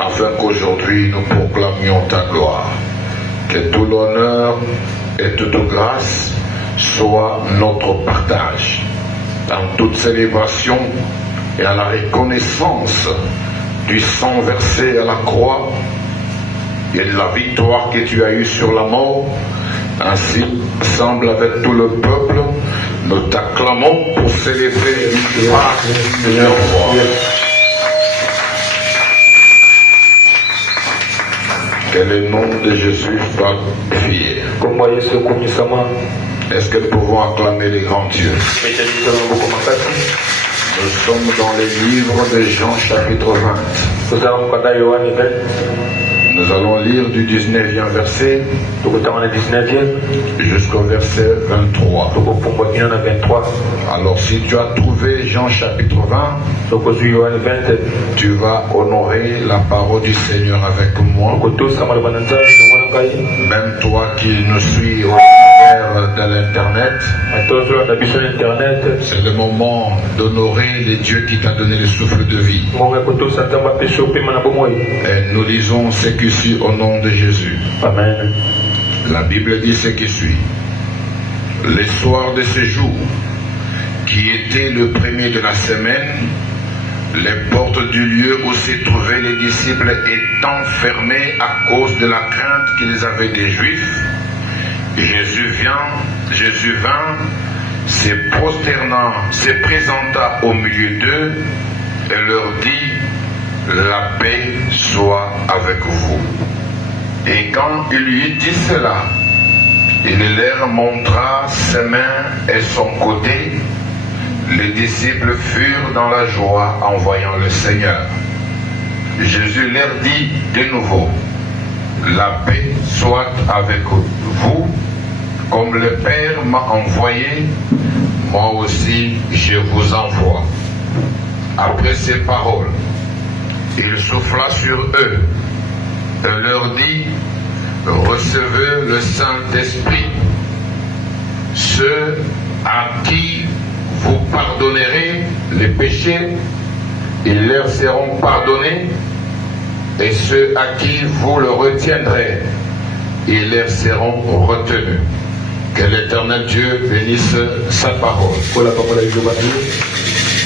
afin qu'aujourd'hui nous proclamions ta gloire. Que tout l'honneur et toute grâce soit notre partage dans toute célébration et à la reconnaissance du sang versé à la croix et de la victoire que tu as eue sur la mort. Ainsi, ensemble avec tout le peuple, nous t'acclamons pour célébrer la victoire de leur roi. Que le nom de Jésus soit glorifié. Est-ce que nous pouvons acclamer les grands dieux? Nous sommes dans les livres de Jean chapitre 20. Nous allons lire du 19e verset jusqu'au verset 23. Alors si tu as trouvé Jean chapitre 20, tu vas honorer la parole du Seigneur avec moi. Même toi qui nous suis au travers de l'internet, c'est le moment d'honorer les dieux qui t'a donné le souffle de vie. Et nous lisons ce qui suit au nom de Jésus. Amen. La Bible dit ce qui suit. Le soir de ce jour, qui était le premier de la semaine, les portes du lieu où se trouvaient les disciples étant fermées à cause de la crainte qu'ils avaient des Juifs, Jésus vint, se prosternant, se présenta au milieu d'eux et leur dit: la paix soit avec vous. Et quand il lui dit cela, il leur montra ses mains et son côté. Les disciples furent dans la joie en voyant le Seigneur. Jésus leur dit de nouveau: la paix soit avec vous. Comme le Père m'a envoyé, moi aussi je vous envoie. Après ces paroles, il souffla sur eux et leur dit: recevez le Saint-Esprit. Ceux à qui vous pardonnerez les péchés, ils leur seront pardonnés, et ceux à qui vous le retiendrez, ils leur seront retenus. Que l'Éternel Dieu bénisse sa parole.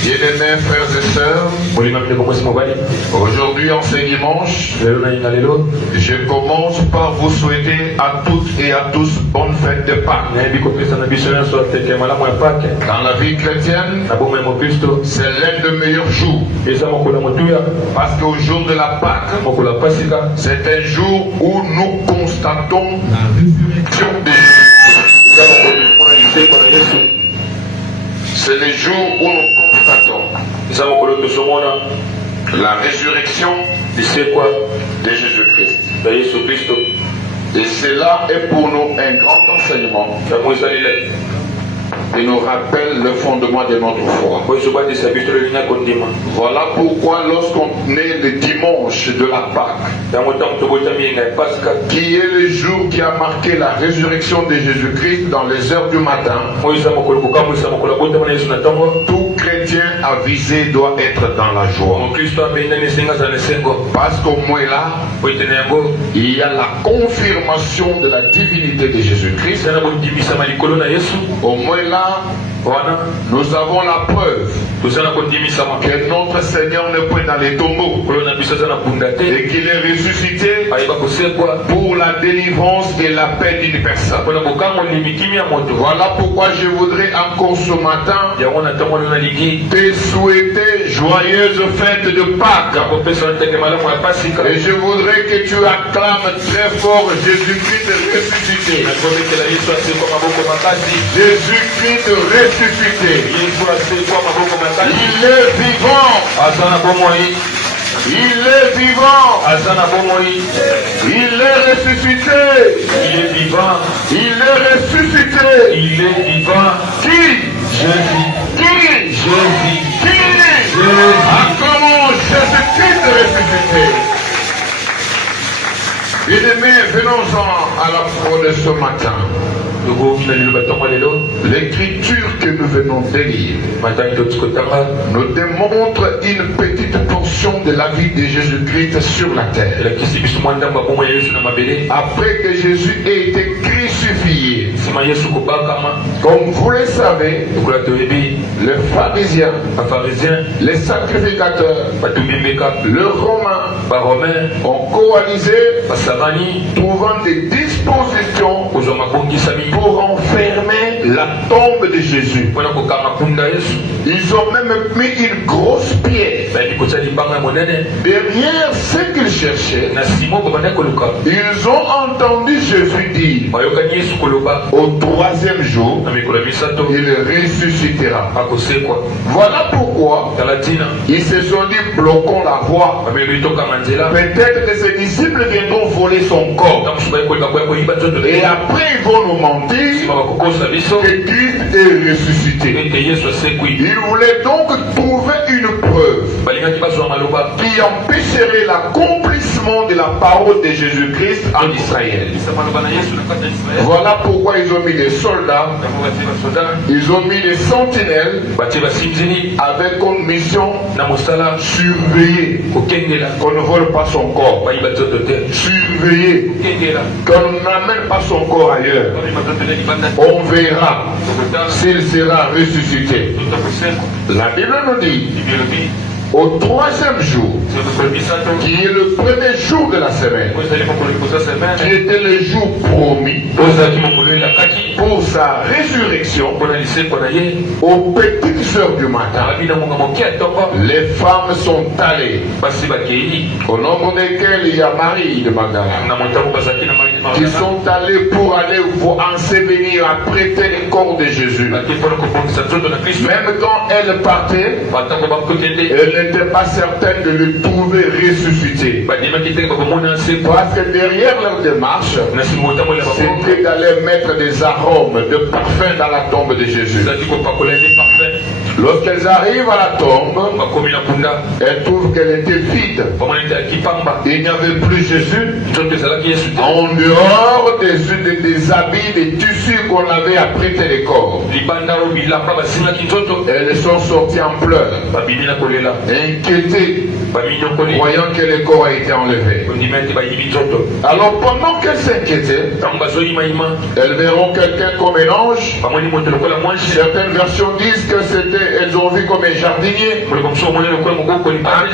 Bien-aimés frères et sœurs, aujourd'hui en ce dimanche, je commence par vous souhaiter à toutes et à tous bonne fête de Pâques. Dans la vie chrétienne, c'est l'un des meilleurs jours. Parce qu'au jour de la Pâque, c'est un jour où nous constatons la résurrection de Jésus. C'est le jour où nous constatons la résurrection de Jésus-Christ. Et cela est pour nous un grand enseignement qui nous rappelle le fondement de notre foi. Voilà pourquoi lorsqu'on est le dimanche de la Pâque, qui est le jour qui a marqué la résurrection de Jésus-Christ dans les heures du matin, tout chrétien avisé doit être dans la joie. Parce qu'au moins là, il y a la confirmation de la divinité de Jésus-Christ. Au moins là, nous avons la preuve que notre Seigneur n'est point dans les tombeaux et qu'il est ressuscité pour la délivrance et la paix d'une personne. Voilà pourquoi je voudrais encore ce matin te souhaiter joyeuse fête de Pâques. Et je voudrais que tu acclames très fort Jésus-Christ ressuscité. Jésus-Christ ressuscité. Il est vivant. Il est vivant. Il est ressuscité. Il est vivant. Il est ressuscité. Il est vivant. Qui? Jésus. Qui? Jésus. Qui? Jésus. Acclamons Jésus-Christ ressuscité. Bien-aimés, venons-en à la parole de ce matin. L'écriture que nous venons de lire nous démontre une petite portion de la vie de Jésus-Christ sur la terre. Après que Jésus ait été crucifié, comme vous le savez, les pharisiens, les sacrificateurs, les Romains ont coalisé, trouvant des dispositions pour enfermer la tombe de Jésus. Ils ont même mis une grosse pierre derrière ce qu'ils cherchaient. Ils ont entendu Jésus dire au troisième jour il ressuscitera. Voilà pourquoi ils se sont dit bloquons la voie. Peut-être que ses disciples viendront voler son corps et après ils vont nous mentir que Christ est ressuscité. Ils voulaient donc trouver une preuve qui empêcherait l'accomplissement de la parole de Jésus-Christ en Israël. Voilà pourquoi ils ont mis des soldats, ils ont mis des sentinelles avec comme mission surveiller qu'on ne vole pas son corps, surveiller qu'on n'amène pas son corps ailleurs. On verra s'il sera ressuscité. La Bible nous dit au troisième jour, qui est le premier jour de la semaine, qui était le jour promis pour sa résurrection, aux petites heures du matin, les femmes sont allées, au nombre desquelles il y a Marie de Magdala, qui sont allées pour aller ensevelir, prêter le corps de Jésus. Même quand elles partaient, elles n'étaient pas certaines de le trouver ressuscité. Parce que derrière leur démarche, c'était d'aller mettre des arômes, de parfums dans la tombe de Jésus. Lorsqu'elles arrivent à la tombe, elles trouvent qu'elle était vide. Il n'y avait plus Jésus. En dehors des habits, des tissus qu'on avait apprêtés les corps. Elles sont sorties en pleurs, inquiétées, voyant que le corps a été enlevé. Alors pendant qu'elles s'inquiétaient, elles verront quelqu'un comme un ange. Certaines versions disent que elles ont vu comme un jardinier.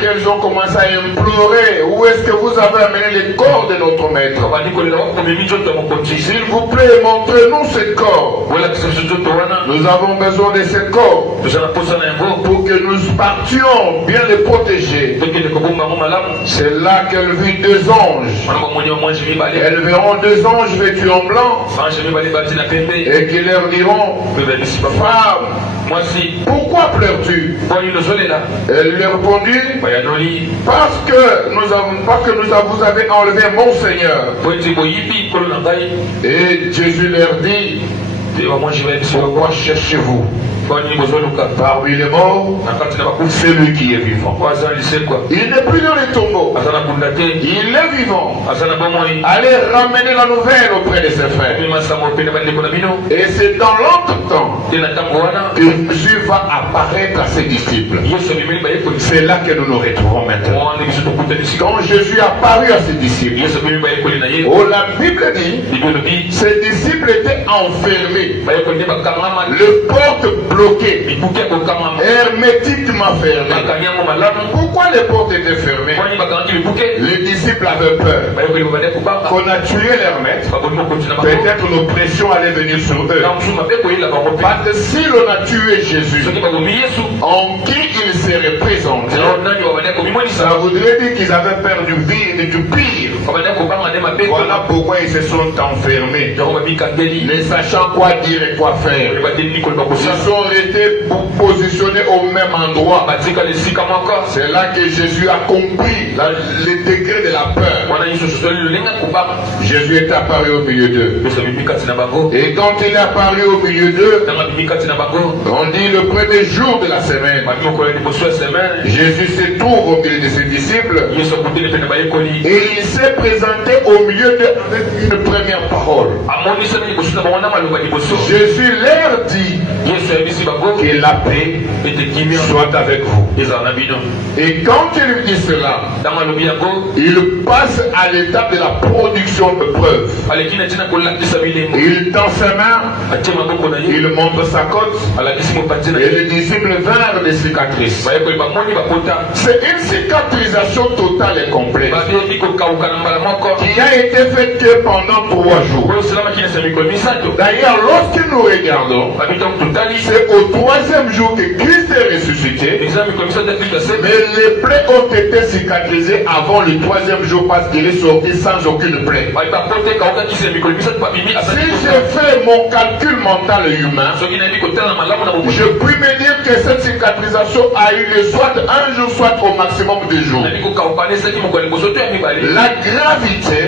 Elles ont commencé à implorer, où est-ce que vous avez amené le corps de notre maître? S'il vous plaît, montrez-nous ce corps. Nous avons besoin de ce corps pour que nous partions bien les protéger. C'est là qu'elle vit deux anges. Elles verront deux anges vêtus en blanc et qui leur diront, femme, pourquoi pleures-tu? Elle lui répondit, parce que vous avez enlevé mon Seigneur. Et Jésus leur dit, pourquoi cherchez-vous parmi les morts celui qui est vivant? Il n'est plus dans les tombeaux, il est vivant. Allez ramener la nouvelle auprès de ses frères. Et c'est dans l'entretemps que Jésus va apparaître à ses disciples. C'est là que nous nous retrouvons maintenant. Quand Jésus apparut à ses disciples, la Bible dit ses disciples étaient enfermés, les portes bloquées, hermétiquement fermées. Pourquoi les portes étaient fermées? Les disciples avaient peur qu'on a tué leur maître. Peut-être l'oppression allait venir sur eux. Parce que si l'on a tué Jésus, en qui il serait présenté, ça voudrait dire qu'ils avaient peur du pire. Voilà pourquoi ils se sont enfermés, ne sachant quoi dire et quoi faire. Ils sont restés positionnés au même endroit. C'est là que Jésus a compris le degré de la peur. Jésus est apparu au milieu d'eux. Et quand il est apparu au milieu d'eux, on dit le premier jour de la semaine, Jésus se trouve au milieu de ses disciples et il s'est présenté au milieu d'eux avec une première parole. Jésus leur dit que la paix soit avec vous. Et quand il dit cela, il passe à l'étape de la production de preuves. Il tend sa main, il montre sa côte, et les disciples vinrent des cicatrices. C'est une cicatrisation totale et complète qui a été faite que pendant 3 jours. D'ailleurs, lorsque nous regardons, c'est au 3e jour que Christ est ressuscité, mais les plaies ont été cicatrisées avant le 3e jour parce qu'il est sorti sans aucune plaie. Si je fais mon calcul mental humain, je puis me dire que cette cicatrisation a eu lieu soit 1 jour, soit au maximum 2 jours. La gravité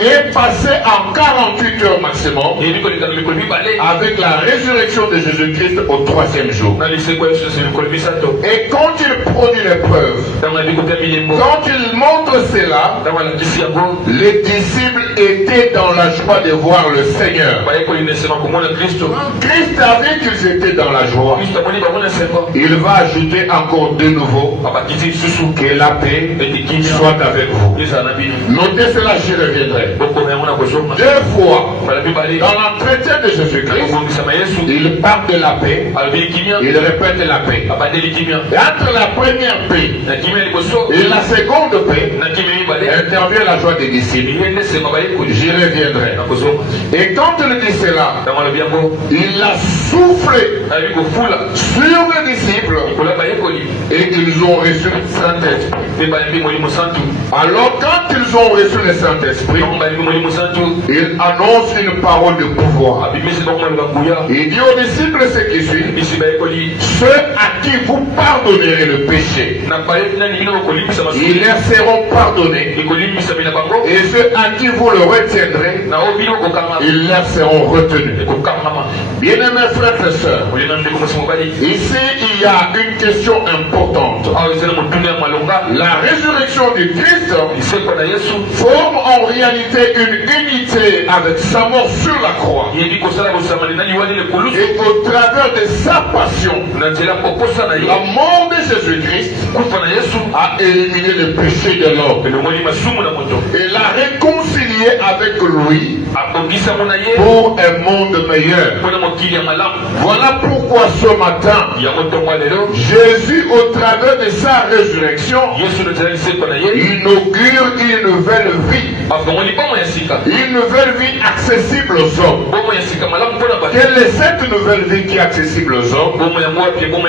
est passée en 48 heures maximum avec la résurrection de Jésus-Christ au 3e jour. Et quand il produit l'épreuve, quand il montre cela, les disciples étaient dans la joie de voir le Seigneur. Christ a vu qu'ils étaient dans la joie. Il va ajouter encore de nouveau que la paix soit avec vous. Notez cela, j'y reviendrai. 2 fois dans l'entretien de Jésus-Christ, il parle de la paix, il répète la paix. Et entre la première paix et la seconde paix, intervient la joie des disciples. J'y reviendrai. Et quand il dit cela, il a soufflé sur les disciples et ils ont reçu le Saint-Esprit. Alors quand ils ont reçu le Saint-Esprit, il annonce une parole de pouvoir. Il dit aux disciples ce qui suit: ceux à qui vous pardonnerez le péché, ils leur seront pardonnés. Et ceux à qui vous le retiendrez, ils leur seront retenus. Bien-aimés frères et sœurs, ici il y a une question importante. La résurrection du Christ forme en réalité une unité avec sa mort sur la croix. Et au travers de sa passion, la mort de Jésus-Christ a éliminé le péché de l'homme et l'a réconcilié avec lui pour un monde meilleur. Voilà pourquoi ce matin, Jésus, au travers de sa résurrection, inaugure une nouvelle vie. Une nouvelle vie accessible aux hommes. Quelle est cette nouvelle vie qui est accessible aux hommes?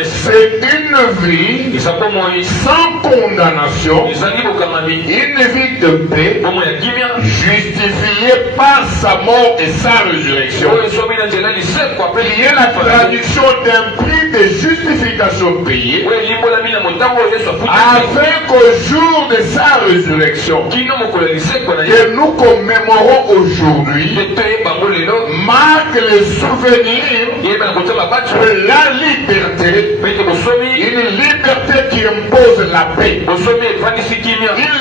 C'est une vie sans condamnation, une vie de paix, justifiée par sa mort et sa résurrection, qui est la traduction d'un prix de justification payé, afin qu'au jour de sa résurrection, que nous commémorons aujourd'hui, marque le souvenir de la liberté, une liberté qui impose la paix, une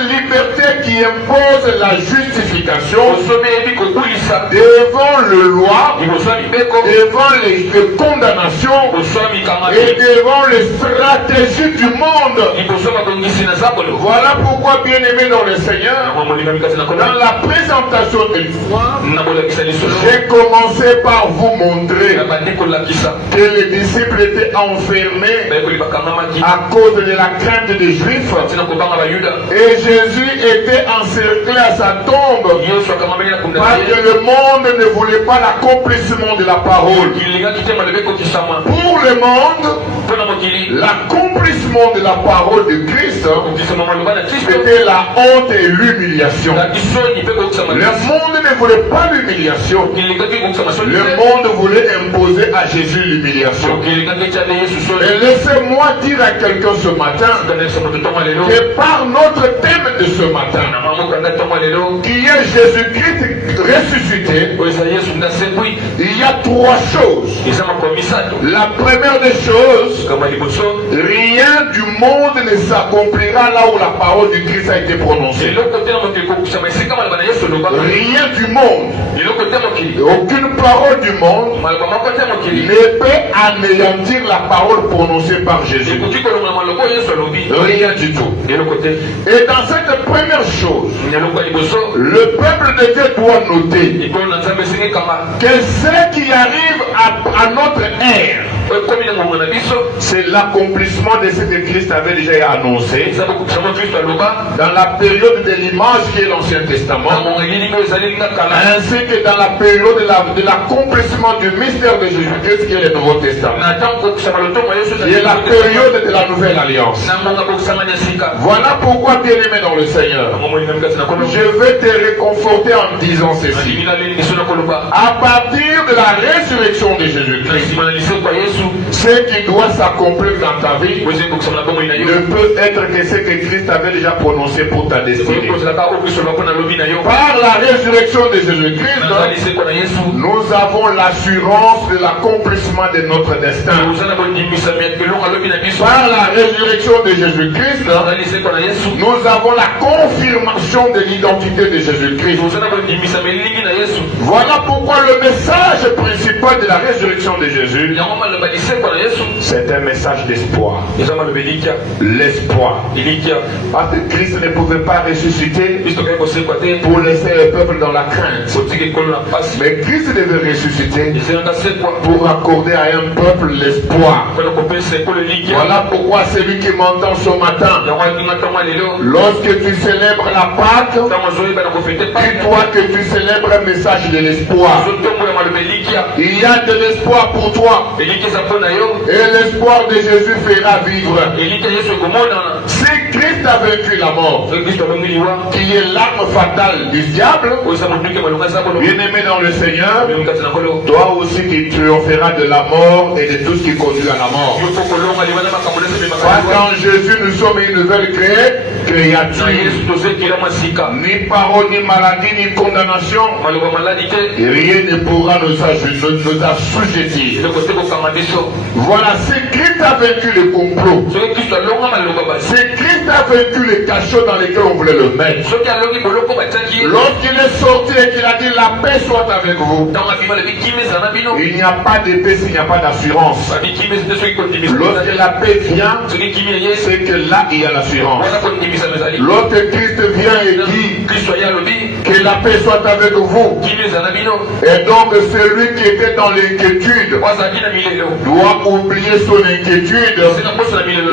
liberté qui impose la justification devant le loi, devant les condamnations et devant les stratégies du monde. Voilà pourquoi, bien aimé dans le Seigneur, dans la présentation de l'histoire, j'ai commencé par vous montrer que les disciples étaient enfermés à cause de la crainte des Juifs, et Jésus était encerclé à sa tombe parce que le monde ne voulait pas l'accomplissement de la parole. Pour le monde, l'accomplissement de la parole de Christ était la honte et l'humiliation. Le monde ne voulait pas l'humiliation. Le monde voulait imposer à Jésus l'humiliation. Et laissez-moi dire à quelqu'un ce matin que par notre thème de ce matin, qui est Jésus-Christ ressuscité, il y a trois choses. La première des choses, rien du monde ne s'accomplira là où la parole du Christ a été prononcée. Rien du monde, aucune parole du monde ne peut anéantir la parole prononcée par Jésus. Rien du tout. Et dans cette première chose, le peuple de Dieu doit noter que ce qui arrive à notre ère, c'est l'accomplissement de ce que Christ avait déjà annoncé dans la période de l'image qui est l'Ancien Testament, ainsi que dans la période de l'accomplissement du mystère de Jésus-Christ qui est le Nouveau Testament, qui est la période de la Nouvelle Alliance. Voilà pourquoi, bien-aimé dans le Seigneur, je vais te réconforter en disant ceci. À partir de la résurrection de Jésus-Christ, ce qui doit s'accomplir dans ta vie ne peut être que ce que Christ avait déjà prononcé pour ta destinée. Par la résurrection de Jésus-Christ, nous avons l'assurance de l'accomplissement de notre destin. Par la résurrection de Jésus-Christ, nous avons la confirmation de l'identité de Jésus-Christ. Voilà pourquoi le message principal de la résurrection de Jésus, c'est un message d'espoir. L'espoir. Parce que Christ ne pouvait pas ressusciter pour laisser le peuple dans la crainte. Mais Christ devait ressusciter pour accorder à un peuple l'espoir. Voilà pourquoi celui qui m'entend ce matin, lorsque tu célèbres la Pâque, dis-toi que tu célèbres un message de l'espoir. Il y a de l'espoir pour toi. Et l'espoir de Jésus fera vivre. Si Christ a vaincu la mort, qui est l'arme fatale du diable, bien-aimé dans le Seigneur, toi aussi qui triompheras de la mort et de tout ce qui conduit à la mort. Parce qu'en Jésus, nous sommes une nouvelle créature. Ni parole, ni maladie, ni condamnation. Et rien ne pourra nous assujettir. Voilà, c'est Christ a vaincu le complot. C'est Christ a vaincu les cachots dans lesquels on voulait le mettre. Lorsqu'il est sorti et qu'il a dit la paix soit avec vous, il n'y a pas de paix s'il n'y a pas d'assurance. Lorsque la paix vient, c'est que là il y a l'assurance. Lorsque Christ vient et dit que la paix soit avec vous, et donc celui qui était dans l'inquiétude doit oublier son inquiétude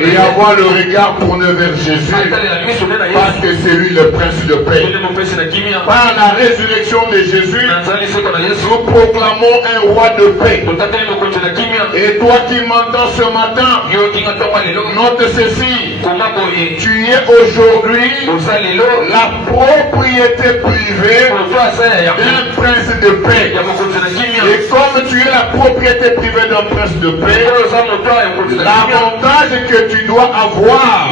et avoir le regard tourné vers Jésus, parce que c'est lui le prince de paix. Par la résurrection de Jésus, nous proclamons un roi de paix. Et toi qui m'entends ce matin, note ceci: tu es aujourd'hui la propriété privée d'un prince de paix. Et comme tu es la propriété privée d'un prince de paix, l'avantage que tu dois avoir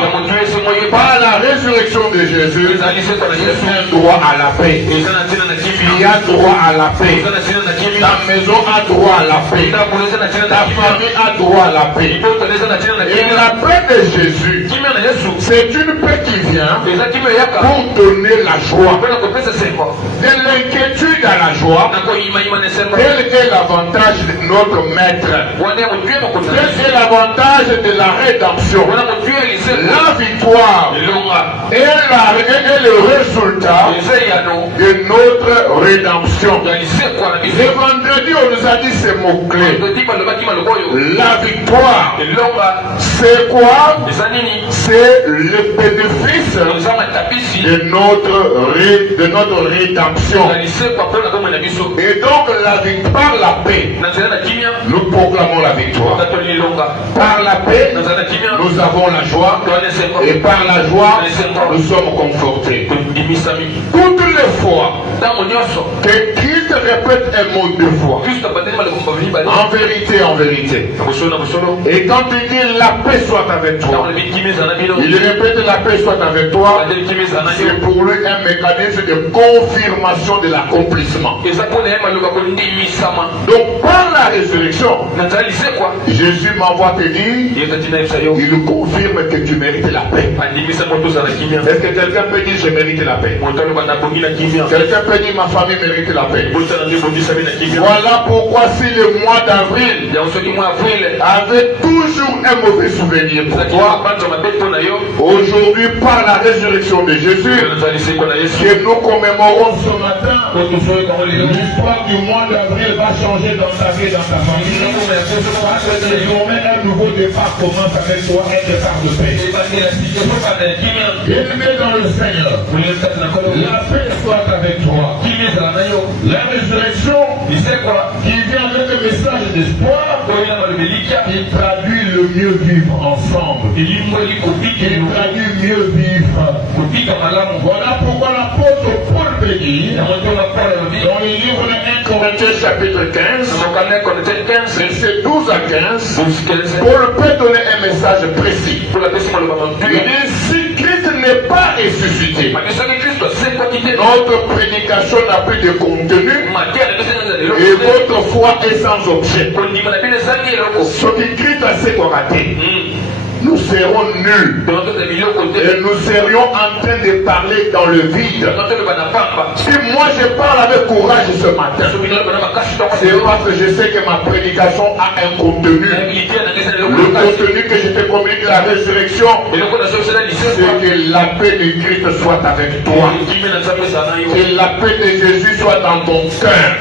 par la résurrection de Jésus, c'est un droit à la paix. Tu as droit à la paix. Ta maison a droit à la paix. Ta famille a droit à la paix. Et la paix de Jésus, c'est une paix qui vient pour donner la joie. De l'inquiétude à la joie, tel est l'avantage de notre maître. Tel est l'avantage de la rédemption. La victoire est le résultat de notre rédemption. Le vendredi, on nous a dit ces mots-clés. La victoire, c'est quoi? C'est le bénéfice de notre rédemption. Et donc, par la paix, nous proclamons la victoire. Par la paix, nous avons la joie. Et par la joie, nous sommes confortés. Toutes les fois que Christ répète un mot deux fois. En vérité, en vérité. Et quand il dit la paix soit avec toi, il répète la paix soit avec toi. C'est pour lui un mécanisme de confirmation de l'accomplissement. Donc par la résurrection, Jésus m'envoie te dire, il confirme que tu mérites la paix. Est-ce que quelqu'un peut dire je mérite la paix? Quelqu'un peut dire ma famille mérite la paix. Voilà pourquoi si le mois d'avril avait toujours un mauvais souvenir pour toi, aujourd'hui par la résurrection de Jésus, que nous commémorons ce matin, l'histoire du mois d'avril va changer dans ta vie et dans ta famille. Parce que désormais un nouveau départ commence avec toi, un départ de paix. Bien-aimé dans le Seigneur, la paix soit avec toi. La résurrection qui vient avec le message d'espoir, il traduit le mieux vivre ensemble. Il traduit mieux vivre. Voilà pourquoi l'apôtre Paul peut dire dans le livre de 1 Corinthiens chapitre 15, verset 12 à 15, Paul peut donner un message précis. Il dit si Christ n'est pas ressuscité, notre prédication n'a plus de contenu et votre foi est sans objet. Ce qui Christ a s'est raté. Nous serons nuls et nous serions en train de parler dans le vide. Si moi je parle avec courage ce matin, c'est parce que je sais que ma prédication a un contenu. Le contenu que je te communique, la résurrection, c'est que la paix de Christ soit avec toi. Que la paix de Jésus soit dans ton cœur.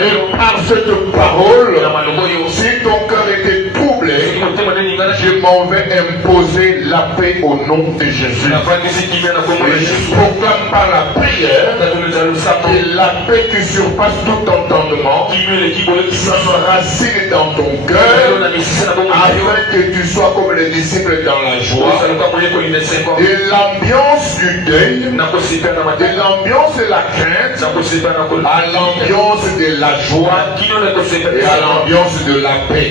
Et par cette parole, si ton cœur était troublé, je m'en vais imposer la paix au nom de Jésus. Et je proclame par la prière que la paix qui surpasse tout entendement s'enracine dans ton cœur afin que tu sois comme les disciples dans la joie. Et l'ambiance du deuil, de l'ambiance de la crainte, à l'ambiance de la joie et à l'ambiance de la paix.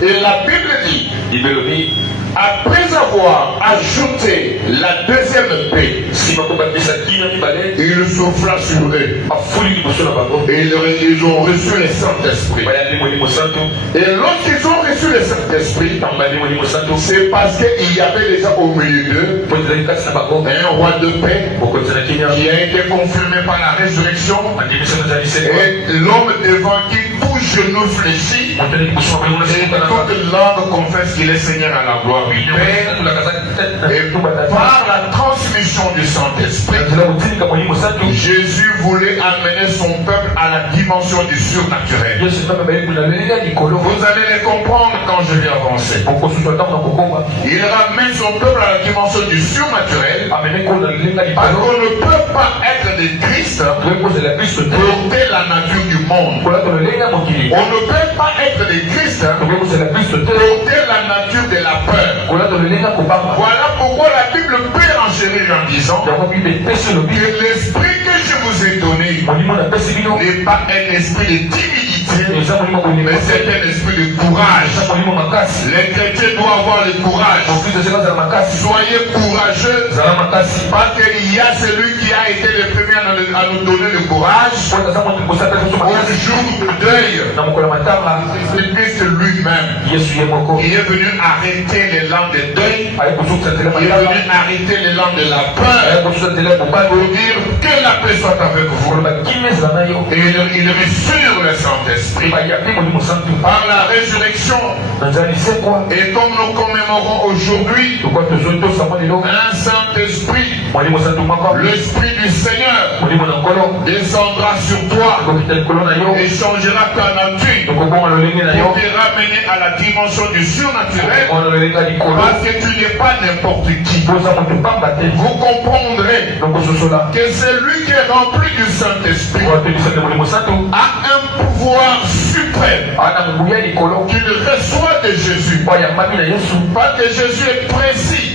Et la Bible dit, après avoir ajouté la deuxième paix, il souffla sur eux. Et ils ont reçu le Saint-Esprit. Et lorsqu'ils ont reçu le Saint-Esprit, c'est parce qu'il y avait déjà au milieu d'eux un roi de paix qui a été confirmé par la résurrection. Et l'homme devant qui tout genou fléchit et toute langue confesse qu'il est Seigneur à la gloire du Père. Et par la transmission du Saint-Esprit, Jésus voulait amener son peuple à la dimension du surnaturel. Vous allez les comprendre quand je vais avancer. Il ramène son peuple à la dimension du surnaturel parce qu'on ne peut pas être des Christ porter la nature du monde. On ne peut pas être des Christ porter la nature de la peur. Voilà pourquoi la Bible peut enchérir en disant que l'esprit que je vous ai donné n'est pas un esprit de timidité, mais c'est un esprit de courage. Les chrétiens doivent avoir le courage. Soyez courageux parce qu'il y a celui qui a été le premier à nous donner le courage au jour du deuil. C'est Christ lui-même qui est venu arrêter les langues de deuil, qui est venu arrêter les langues de la peur pour dire que la paix soit avec vous. Et il reçut le Saint-Esprit par la résurrection. Et comme nous commémorons aujourd'hui un Saint-Esprit, l'Esprit du Seigneur descendra sur toi et changera ta nature pour te ramener à la dimension du surnaturel, parce que tu n'es pas n'importe qui. Vous comprendrez que celui qui est rempli du Saint-Esprit a un pouvoir suprême qu'il reçoit de Jésus, parce que Jésus est précis.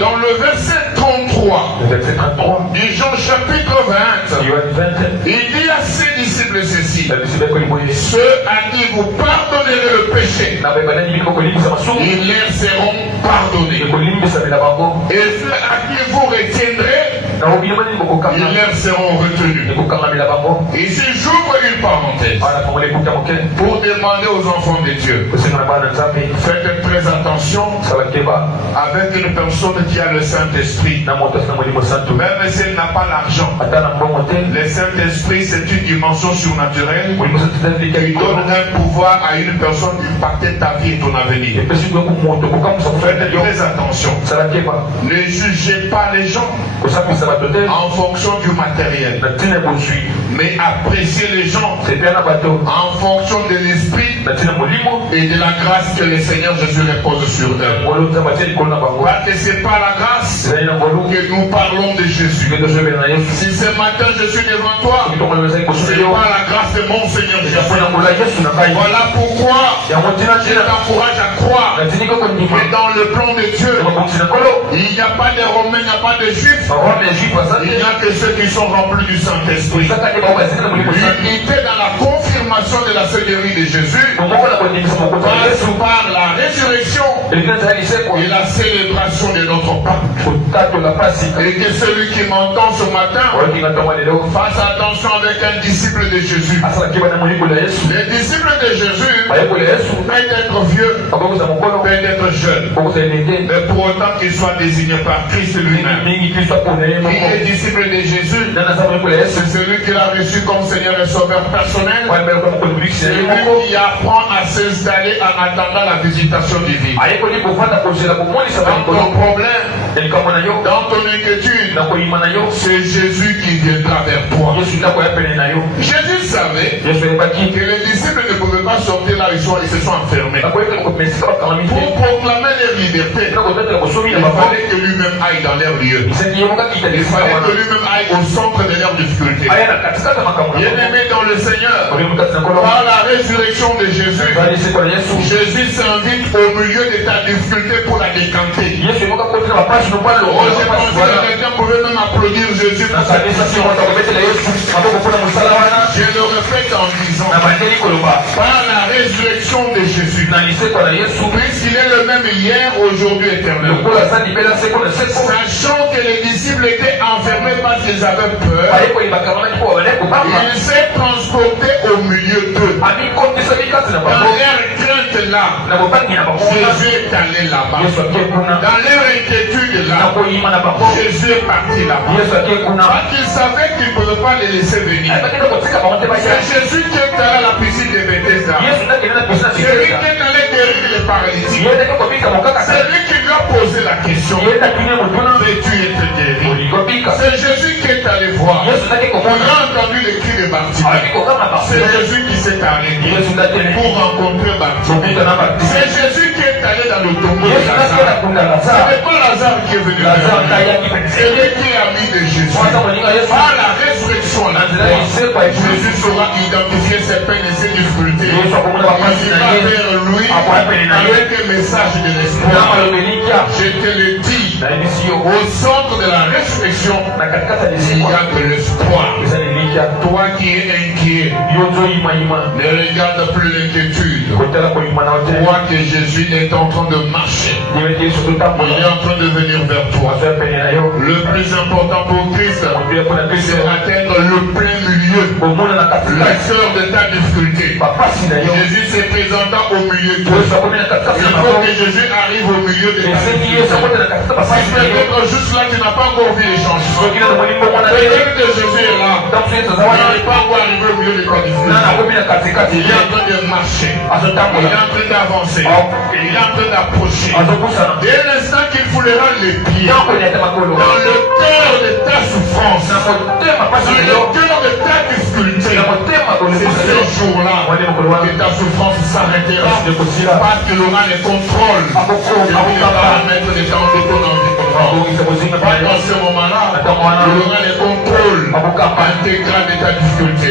Dans le verset 33 33. Le verset 33. Du Jean chapitre 20. Yohani 20. Il dit à ses disciples ceci. Nabisibe kolimboye. Ceux à qui vous pardonnerez le péché, Na bana ni biko kolimbisa masumu. ils leur seront pardonnés. Kolimbisa bila bango. Et ceux à qui vous retiendrez, Na obili mani boko kanga. ils leur seront retenus. Boko kanga bila bango. Ici, j'ouvre une parenthèse Ana fongole kuta moke. pour demander aux enfants de Dieu. Kusenga na bana nzambe. Faites très attention Sabakeba. avec une personne qui a le Saint-Esprit. Na moto sana mwalimu santo. Même si elle n'a pas l'argent, Ata na mbongo te. le Saint-Esprit, c'est une dimension surnaturelle Mwalimu santo tandi qui kiko. donne un pouvoir à une personne d'impacter ta vie et ton avenir. Epesi ko moto ko kamusa ko Faites fete yo. très attention. Sabakeba. Ne jugez pas les gens Ko sapisa bato te. en fonction du matériel, Na tina bosui. mais appréciez les gens C'est bien na bato. en fonction de l'esprit Na tina molimo. et de la grâce que le Seigneur Jésus repose sur eux. Molo nzambe atie likolo na bango. Parce que c'est pas la grâce Ezali na ngolu. que nous parlons de Jésus. Ke tozobela na Yesu. Si ce matin je suis devant toi, Kitongolo ezali c'est kosuka yo. pas la grâce de mon Seigneur Ya Jésus. pona kola Yesu na kai. Voilà pourquoi Yango tina je tina. t'encourage à croire Na tini ko kondima. que dans le plan de Dieu, Makomisi na kolo. il n'y a pas de Romains, il n'y a pas de Juifs, Rome ya juif il n'y asante. a que ceux qui sont remplis du Saint-Esprit. Saka ke bawa zina molimo santo. L'unité dans la confirmation de la Seigneurie de Jésus Moko na kondimisa moko ta passe Yesu. par la résurrection Elikana zali seko. et la célébration de notre Pâque. Kotato la pasi. Et que celui qui m'entend ce matin Oki ngatongwa lelo. fasse attention avec un disciple de Jésus. Asala ke bana moliko la Yesu. Les disciples de Jésus Bayeko la Yesu. peuvent être vieux, Aboko za mokolo. peuvent être jeunes, Boko za elenge. mais pour autant qu'ils soient désignés par Christ lui-même. Mingi Kristo apona ye Qui moko. est disciple de Jésus? Nana za moliko la Yesu. C'est celui qui l'a reçu comme Seigneur et Sauveur personnel. Wale bayeko moko libikisi na ye moko. Celui qui apprend à s'installer en attendant la visitation divine. Ayeko ni kovanda kozela komonisa Dans ton balikolo. problème, Elikambo na yo. dans ton inquiétude, Na koyima na yo. c'est Jésus qui viendra vers toi. Yesu ndako ya pene na yo. Jésus savait Yesu ayebaki. que les disciples ne pouvaient pas sortir là, ils se sont enfermés. Akoyeka komesika bakamami te. Pour proclamer leur liberté, Na kotatela kosomi il na bango. fallait que lui-même aille dans leur lieu. Isaki ye moko akita Il lisika fallait que wana. lui-même aille au centre de leurs difficultés. Aya na katikati ya makambo na bango. Bien-aimé dans le Seigneur, Oli mokati na kolo. par la résurrection de Jésus, Bali seko na Yesu. Jésus s'invite au milieu de ta difficulté pour la décanter. Yesu ye moko akotela bapasi no balo. Oh, j'ai pensé que quelqu'un pouvait même applaudir Jésus pour sa Nakanisa si wata kobetela Yesu. Maboko mpona mosala wana. Je le répète en disant, Na bandeli koloba. par la résurrection de Jésus, Na liseko na Yesu. puisqu'il est le même hier, aujourd'hui, éternellement. Lokola aza libela seko na seko. Sachant que les disciples étaient enfermés parce qu'ils avaient peur, Bayeko bakamaki mpo babale kobanga. il s'est transporté au milieu d'eux. Amikotisa mikati na Dans bango. leur crainte là, Na bobangi na bango. Jésus est allé là-bas. Yesu ake kuna. Dans leur inquiétude Na là, koyima na bango. Jésus est parti là-bas. Yesu ake kuna. Parce qu'il savait qu'il ne pouvait pas les laisser venir. Ayebaki kotika bango te C'est baya. Jésus qui est allé à la piscine de Bethesda. Yesu ndakende na pisina C'est lui siketa. qui est allé guérir les paralytiques. Ye ndenge kobika mokaka. C'est lui qui lui a posé la question. Ye ndakine motuna. Veux-tu être guéri? Olikobika. C'est Jésus qui est allé voir. Yesu ndake On komona. a entendu les cris de Bartimée. Ayebaki kokanga C'est bango. Jésus qui s'est arrêté Yesu ndakende. pour rencontrer Bartimée. Kokutana Bartimée. C'est Jésus qui est allé dans le tombeau de Yesu ndakende Lazare. kunda Ce Lazare. n'est pas Lazare qui est venu Lazare vers lui. tayaki C'est pete. lui qui est ami de Jésus. Mwana moninga Yesu. Par la résurrection là, Na nzela ya iseko ya Jésus saura identifier ses peines et ses difficultés. Yesu akomona bapasi Il na va ye. vers lui Akoya pene na ye. avec un message de Na l'espoir. malobelikia. Je te le dis, Nayebisi yo. au centre de la résurrection, Na katikati ya il y liseko. a de l'espoir. Eza lelikia. Toi qui es inquiet, Yo ozoyimayima. ne regarde plus l'inquiétude. Kotala koyima na yo te. Vois que Jésus est en train de marcher. Yebeki Yesu Il est totambola. en train de venir vers toi. Azoya pene na yo. Le plus important pour Christ, Moto ya mpona Kristo. c'est d'atteindre le plein milieu, Omona na katikati. la sœur de ta difficulté. Bapasi na yo. Jésus se présentant au milieu de Yesu toi. akomi na katikati Il na faut bango. que Jésus arrive au milieu de ta Esengi Yesu difficulté. akote na katikati Si bapasi na yo. peut-être juste là, tu n'as pas encore vu les changements. Soki na moni mbongo na ye. Peut-être que Jésus est là. Ntango Yesu aza Il wana. n'est pas encore arrivé au milieu de ta Nana difficulté. akomi na katikati. Il est en train de marcher. Il est Azotambola. en train d'avancer. Il est en train d'approcher. Azobusana. Dès l'instant qu'il foulera les pieds Ntango konyata makolo. dans le cœur de ta souffrance, Na motema pasi dans na le yo. cœur de ta difficulté, Na motema c'est kolebusa ce yo. jour-là Wale mokolo wana. que ta souffrance s'arrêtera Ekosila. parce qu'il aura le contrôle Akokoma. de les paramètres de ton environnement. Akobongisa bozinga Pas pene yo. dans ce moment-là, Attends, moi, il aura le contrôle intégrale de ta difficulté.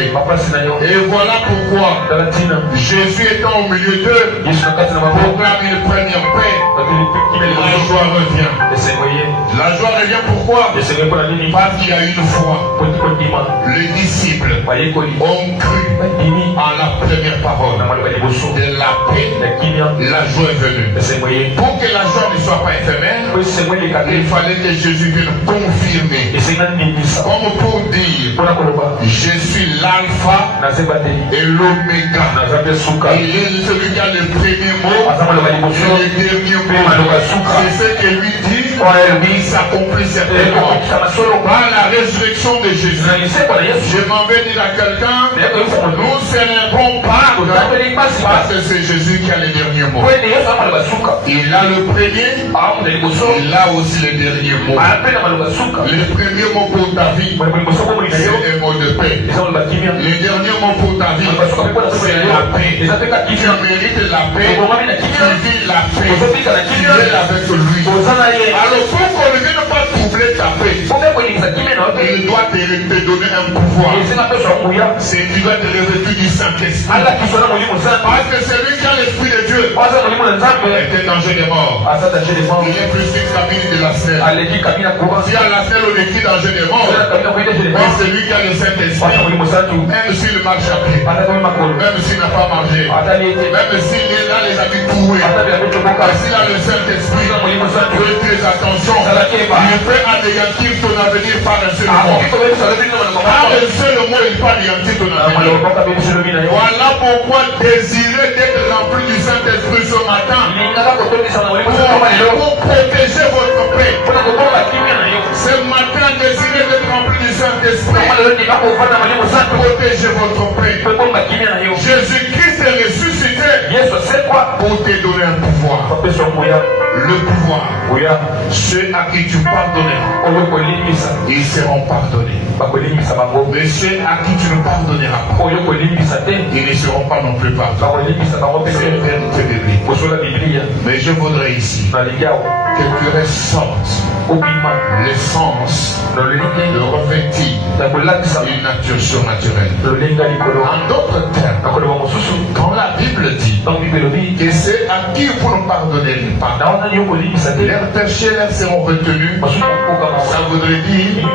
Et voilà pourquoi Jésus étant au milieu d'eux, proclame une première paix. La joie revient. La joie revient pourquoi? Parce qu'il y a une fois, les disciples ont cru en la première parole de la paix. La joie est venue. Pour que la joie ne soit pas éphémère, il fallait que Jésus vienne confirmer. Comme pour dire, je suis l'alpha et l'oméga. Il est celui qui a le premier mot et le dernier mot. C'est ce que lui dit. Il s'accomplit certainement par la résurrection de Jésus. Je m'en vais dire à quelqu'un, nous célébrons pas parce que c'est Jésus qui a le dernier mot. Il a le premier, il a aussi le dernier mot. Le premier mot pour ta vie, c'est un mot de paix. Le dernier mot pour ta vie, c'est la paix. Tu mérites la paix, tu vis la paix, tu es avec lui. Alors pour qu'on ne vienne pas troubler ta paix, il doit te donner un pouvoir. Tu dois te revêtir du Saint-Esprit. Parce que c'est lui qui a l'Esprit de Dieu. Est un danger de mort. Il est plus qu'une cabine de la selle. Si à la selle on écrit danger de mort, mais c'est lui qui a le Saint-Esprit. Même s'il marche à pied, même s'il n'a pas marché, même s'il est là les habits troués, s'il a le Saint-Esprit, fais attention. Il peut anéantir ton avenir par un seul mot. Par un seul mot, il peut anéantir ton avenir. Voilà pourquoi désirer d'être rempli du Saint-Esprit ce matin pour protéger votre paix. Ce matin, désirez d'être rempli du Saint-Esprit. Protégez votre paix. Jésus-Christ est ressuscité pour te donner un pouvoir. Le pouvoir. Ceux à qui tu pardonneras, ils seront pardonnés. Mais ceux à qui tu ne pardonneras pas, ils ne seront pas non plus pardonnés. C'est une vérité biblique. Mais je voudrais ici que tu ressortes l'essence de revêtir une nature surnaturelle. En d'autres termes, quand la Bible dit que c'est à qui vous ne pardonnez pas, leurs péchés leur seront retenus, ça voudrait dire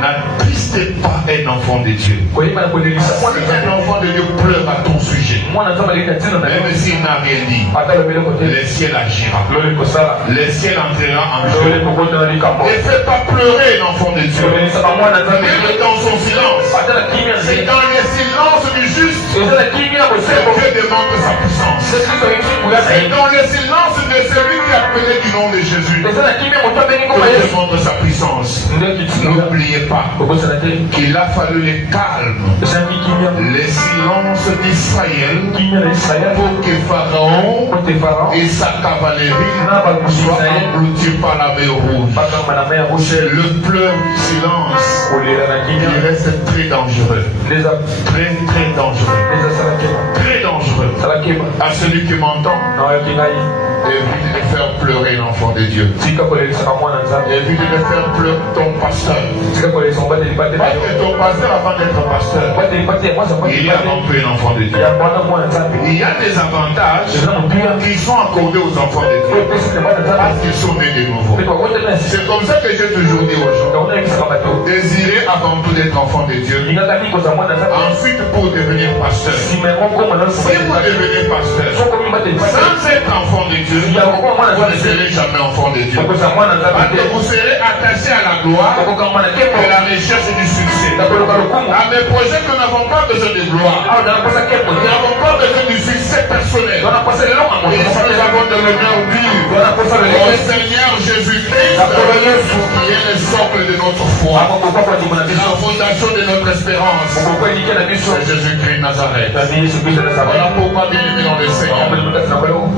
n'attristez pas un enfant de Dieu. Si un enfant de Dieu pleure à ton sujet, même s'il n'a rien dit, le ciel agira. Le ciel entrera en jeu. Ne fais pas pleurer l'enfant de Dieu. Même dans son silence. C'est dans le silence du juste que Dieu démontre sa puissance. C'est dans le silence de celui qui a appelé du nom de Jésus que Dieu démontre sa puissance. N'oubliez pas qu'il a fallu le calme, le silence d'Israël pour que Pharaon et sa cavalerie soient engloutis par la mer rouge. C'est le pleur silence qui reste très dangereux. Très très dangereux. Très dangereux. À celui qui m'entend, évite de faire pleurer l'enfant de Dieu. Évite de faire pleurer ton pasteur. Parce que ton pasteur, avant d'être pasteur, il y a non plus un enfant de Dieu. Il y a des avantages qui sont accordés aux enfants de Dieu parce qu'ils sont nés de nouveau. C'est comme ça que j'ai toujours dit aux gens, désirez avant tout d'être enfant de Dieu. Ensuite, pour devenir pasteur. Si vous devenez pasteur, sans être enfant de Dieu, vous ne serez jamais enfant de Dieu. Parce que vous serez attaché à la gloire et à la recherche du succès. À mes projets, nous n'avons pas besoin de gloire. Nous n'avons pas besoin du succès personnel. Et si nous avons de l'honneur dire au Seigneur Jésus-Christ, qui est le socle de notre foi, la fondation de notre espérance, c'est Jésus-Christ de Nazareth. Voilà pourquoi, bien aimé dans le Seigneur,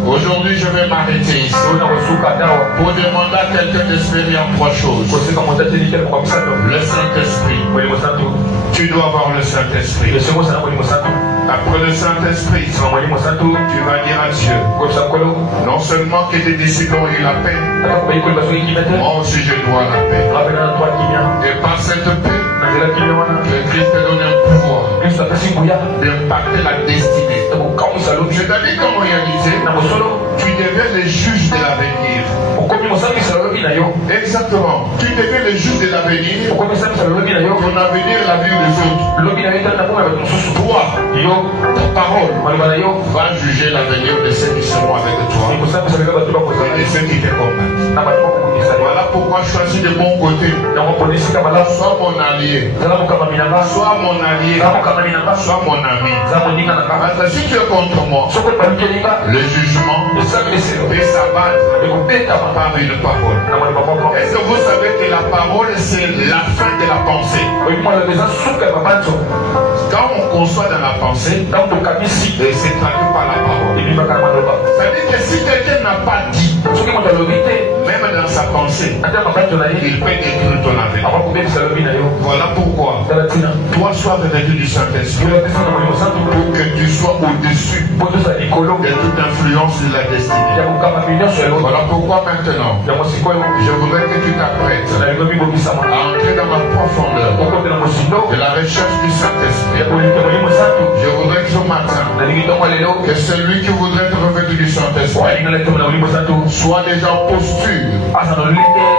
aujourd'hui je vais m'arrêter ici pour demander à quelqu'un d'espérer en trois choses. Le Saint-Esprit. Tu dois avoir le Saint-Esprit. Après le Saint-Esprit, tu vas dire à Dieu, non seulement que tes disciples ont eu la paix, moi aussi je dois la paix. Et par cette paix, d'impacter la destinée. C'est-à-dire qu'en réalité, tu deviens le juge de l'avenir. Exactement. Tu deviens le juge de l'avenir. Ton avenir est l'avenir des autres. Toi, ta parole va juger l'avenir de ceux qui seront avec toi et de ceux qui te combattent. Voilà pourquoi choisis de mon côté. Sois mon allié. Sois mon allié. Sois mon ami. Parce que si tu es contre moi, le jugement peut s'abattre par une parole. Est-ce que vous savez que la parole c'est la fin de la pensée? Quand on conçoit dans la pensée, c'est traduit par la parole. Ça veut dire que si quelqu'un n'a pas dit, même dans sa pensée, il peut détruire ton avenir. Voilà pourquoi toi sois revêtu du Saint-Esprit pour que tu sois au-dessus de toute influence de la destinée. Voilà pourquoi maintenant je voudrais que tu t'apprêtes à entrer dans la profondeur de la recherche du Saint-Esprit. Je voudrais que ce matin que celui qui voudrait être revêtu du Saint-Esprit soit déjà en posture,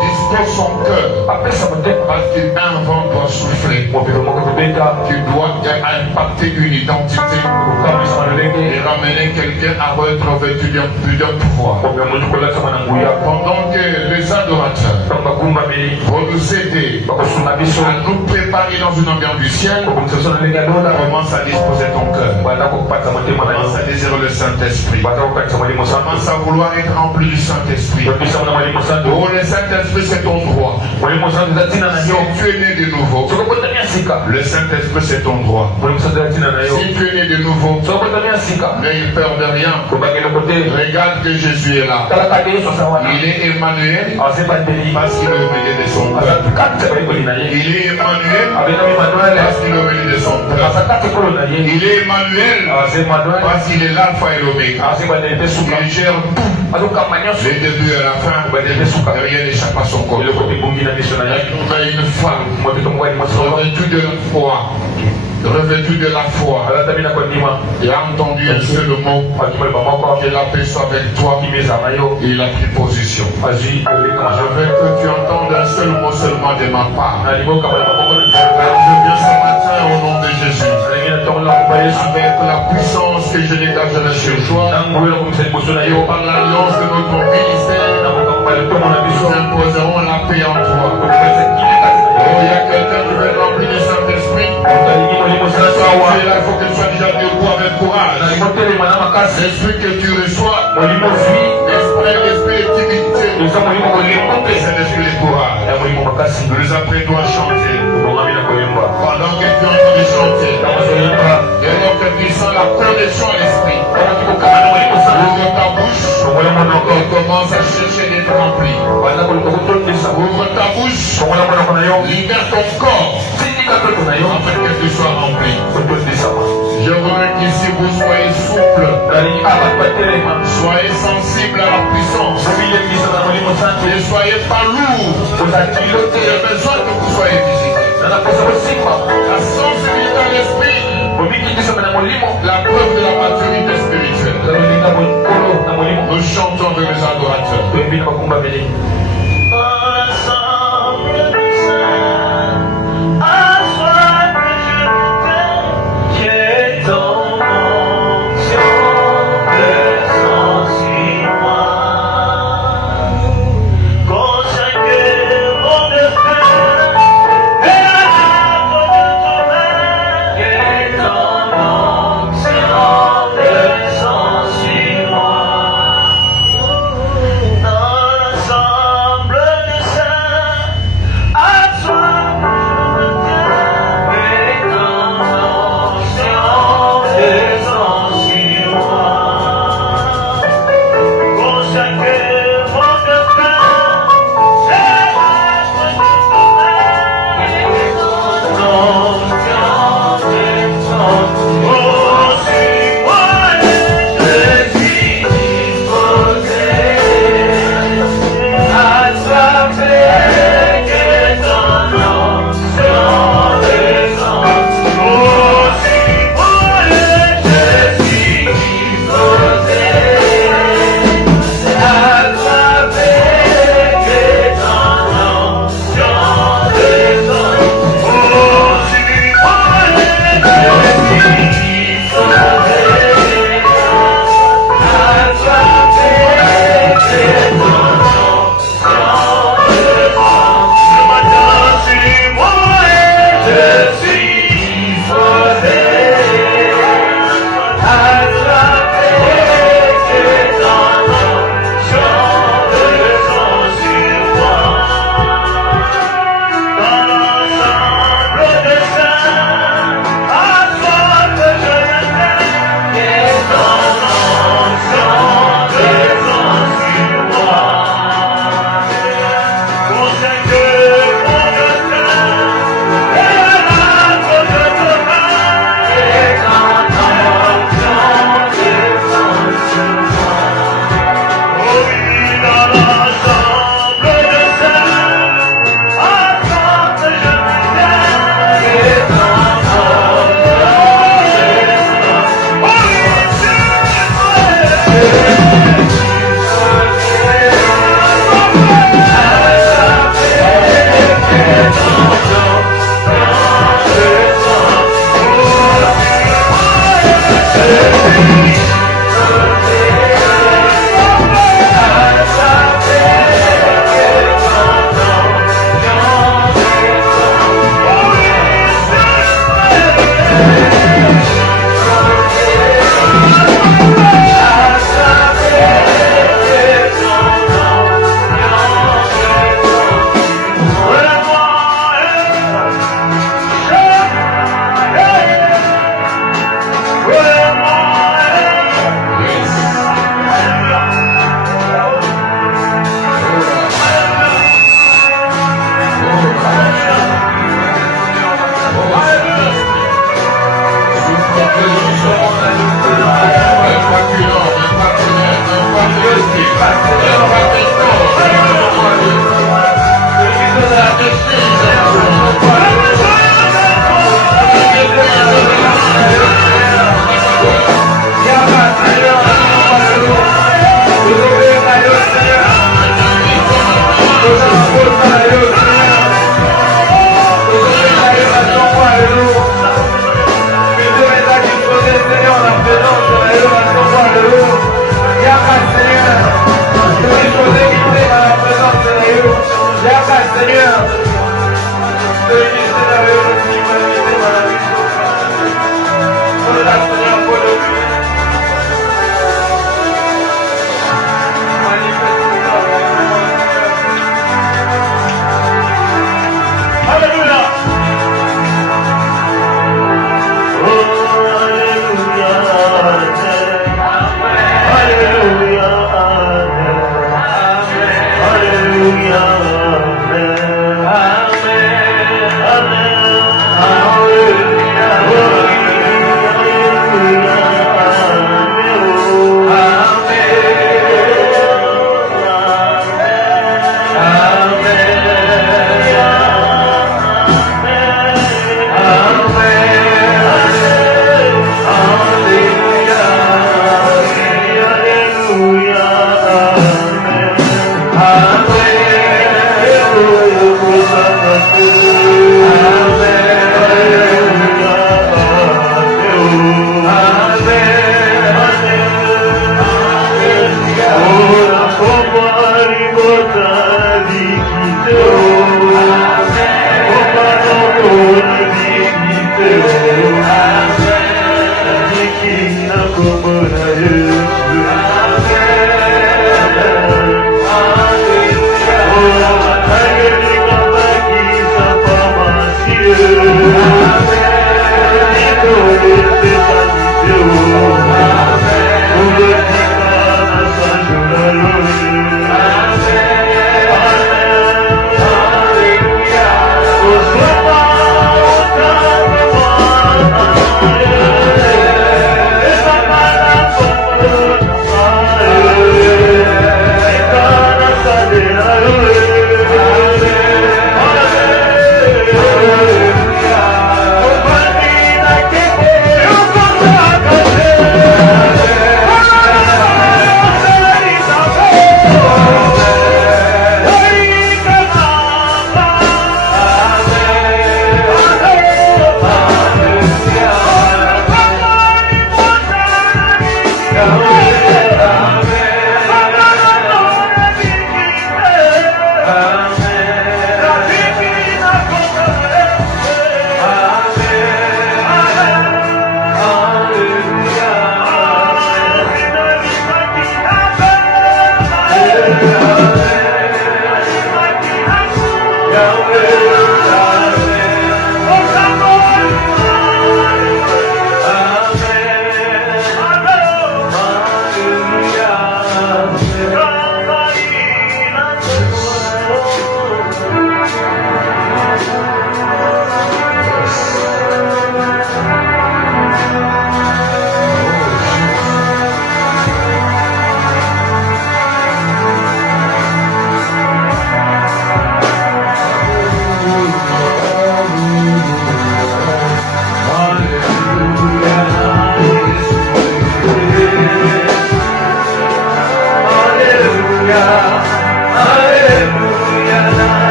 dispose son cœur, parce qu'un vent doit souffler. Tu dois impacter une identité et ramener quelqu'un à être revêtu d'un pouvoir. Pendant que les adorateurs vont nous aider à nous préparer dans une ambiance du ciel, commence à disposer ton cœur. Commence à désirer le Saint-Esprit. Commence à vouloir être rempli du Saint-Esprit. Oh, le Saint-Esprit c'est ton droit. Si tu es né de nouveau, le Saint-Esprit c'est ton droit. Si tu es né de nouveau, n'aie peur de rien. Regarde que Jésus est là. Il est Emmanuel parce qu'il est au milieu de son peuple. Il est Emmanuel parce qu'il est au milieu de son peuple. Il est Emmanuel parce qu'il est l'alpha et l'oméga. Il gère tout. Le début et la fin, rien n'échappe à son corps. Il a une femme revêtue de la foi. Revêtu de la foi, et a entendu un seul mot, que la paix soit avec toi, il a pris position. Je veux que tu entendes un seul mot seulement de ma part. Je viens ce matin au nom de Jésus, avec la puissance que je dégage sur toi, et par l'alliance de notre ministère, nous imposerons la paix en toi. Oh, il y a quelqu'un qui veut remplir du Saint-Esprit. Il faut que tu sois déjà debout avec courage. L'esprit que tu reçois, l'esprit de timidité, c'est l'esprit de courage. Nous les apprêtons à chanter. Pendant que tu es en train de chanter, et donc tu sens la connexion à l'esprit, ouvre ta bouche et commence à chercher d'être rempli. Ouvre ta bouche, libère ton corps afin que tu sois rempli. Je voudrais qu'ici vous soyez souple, soyez sensible à la puissance, ne soyez pas lourd. J'ai besoin que vous soyez visités. La sensibilité à l'esprit, la preuve de la maturité spirituelle. Nous chantons avec les adorateurs. Consacrez mon destin.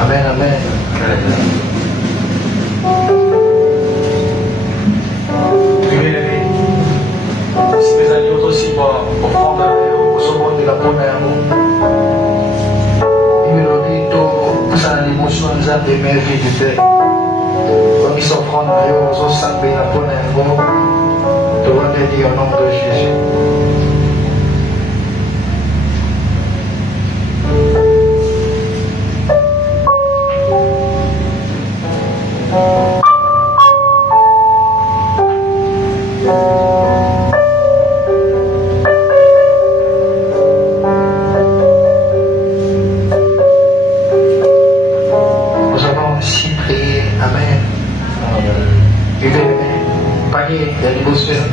Amen, amen. Sikizani utosimba ofranda osomonde la pona yango imelobi to kusana liboso ya nzambe merveille te bongisa ofrande na yo ozosambela mpona yango tobondeli au nom de Jésus.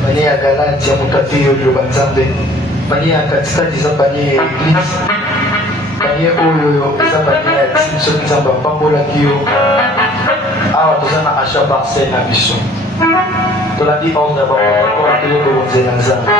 Panier ya galati ya mokate oyo banzambe panier ya katikati eza panier ya eglise panier oyo eza panier ya timi soki nzambe apambolaki yo awa toza na achat parcelle na biso tolandi ordre ya bapapakoa toyokolonzela nzambe